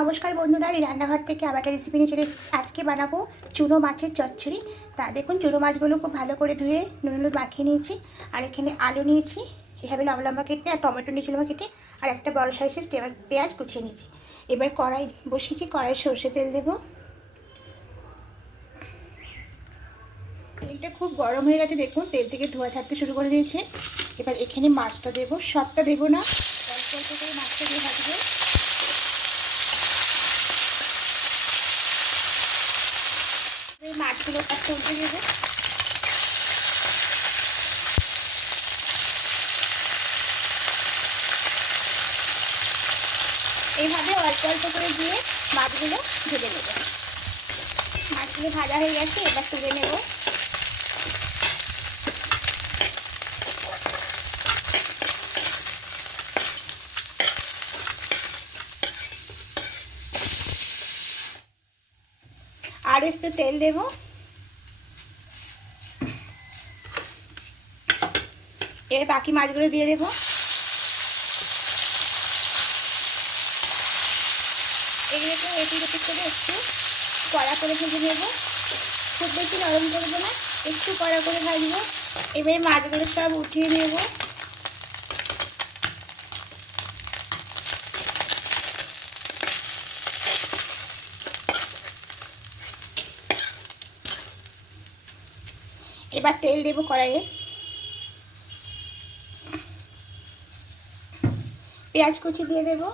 নমস্কার বন্ধুরা, এই রান্নাঘর থেকে আবার একটা রেসিপি নিয়ে চলে আজকে বানাবো চুনো মাছের চচ্চড়ি। তা দেখুন, চুনো মাছগুলো খুব ভালো করে ধুয়ে নুন হলুদ মাখিয়ে নিয়েছি, আর এখানে আলু নিয়েছি, এভাবে লম্বা লম্বা কেটে আর টমেটো নিয়েছিলাম কেটে, আর একটা বড় সাইজের পেঁয়াজ কুচিয়ে নিয়েছি। এবার কড়াই বসিয়েছি কড়াই সর্ষে তেল দেবো। তেলটা খুব গরম হয়ে গেছে, দেখুন, তেল থেকে ধোয়া ছাড়তে শুরু করে দিয়েছে। এবার এখানে মাছটা দেবো, সবটা দেবো না, অল্প অল্প করে মাছটা দিয়ে ভাজবো। এই মাছগুলো উঠে দেবো এইভাবে অল্প অল্প করে দিয়ে মাছগুলো ভেজে নেব। মাছগুলো ভাজা হয়ে গেছে, এবার তুলে নেব। আর একটু তেল দেব। এবার বাকি মাছগুলো দিয়ে দেবো। এগুলোকে এটি এটি করে একটু কড়া করে ভেজে নেব। খুব বেশি নরম করব না, একটু কড়া করে ভাজবো। এবারে মাছগুলো সব উঠিয়ে নেব। এবার তেল দেবো কড়াইয়ে। পেঁয়াজ কুচি দিয়ে দেবো।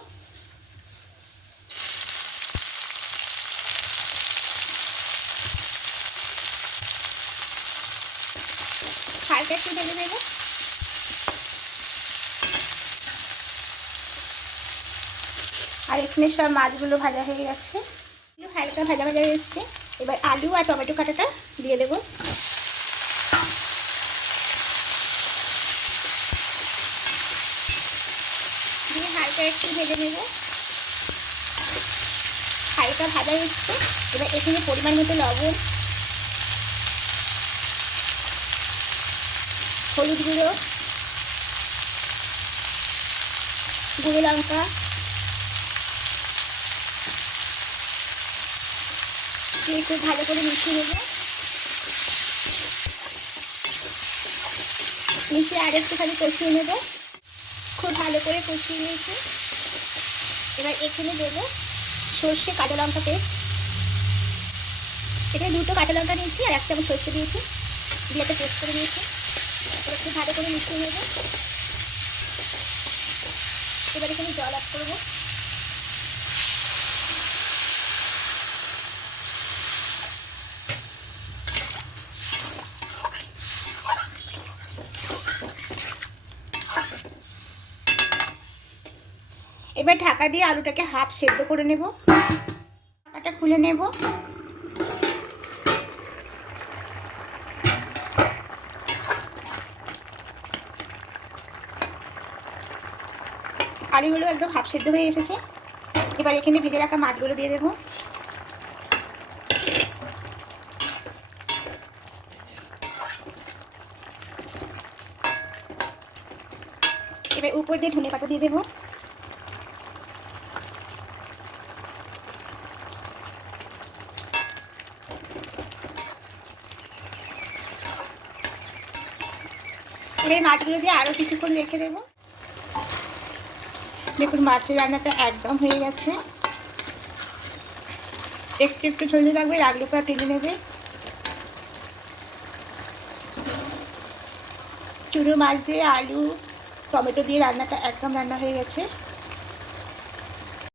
হালকা একটু ঢেলে দেবো আর এখানে সব মাছগুলো ভাজা হয়ে গেছে। হালকা ভাজা ভাজা হয়ে এসছে। এবার আলু আর টমেটো কাটাটা দিয়ে দেবো দিয়ে হালকা একটু ভেজে নেব। হালকা ভাজা এসছে এবার এখানে পরিমাণ মতো লবণ, হলুদ গুঁড়ো গুঁড়ো লঙ্কা একটু ভালো করে মিশিয়ে নেব। মিশিয়ে আর একটুখানি কষিয়ে নেব। খুব ভালো করে কষিয়ে নিয়েছি। এবার এখানে দেবো সর্ষে কাঁচা লঙ্কা পেস্ট। এখানে দুটো কাঁচা লঙ্কা নিয়েছি আর একটা আমি সর্ষে দিয়েছি। দিয়ে পেস্ট করে নিয়েছি। এবার একটু ভালো করে মিশিয়ে নেব। এবার এখানে জল অ্যাড করব। এবার ঢাকা দিয়ে আলুটাকে হাফ সেদ্ধ করে নেব। ঢাকাটা খুলে নেব। আলুগুলো একদম হাফ সেদ্ধ হয়ে এসেছে। এবার এখানে ভেজে রাখা মাছগুলো দিয়ে দেবো। এবার উপর দিয়ে ধনে পাতা দিয়ে দেবো। এই মাছগুলো দিয়ে আরও কিছুক্ষণ রেখে দেবো। দেখুন, মাছের রান্নাটা একদম হয়ে গেছে। একটু একটু ঝোল রাখবে রাখলে পর টেনে নেবে। চুনো মাছ দিয়ে আলু, টমেটো দিয়ে রান্নাটা একদম রান্না হয়ে গেছে।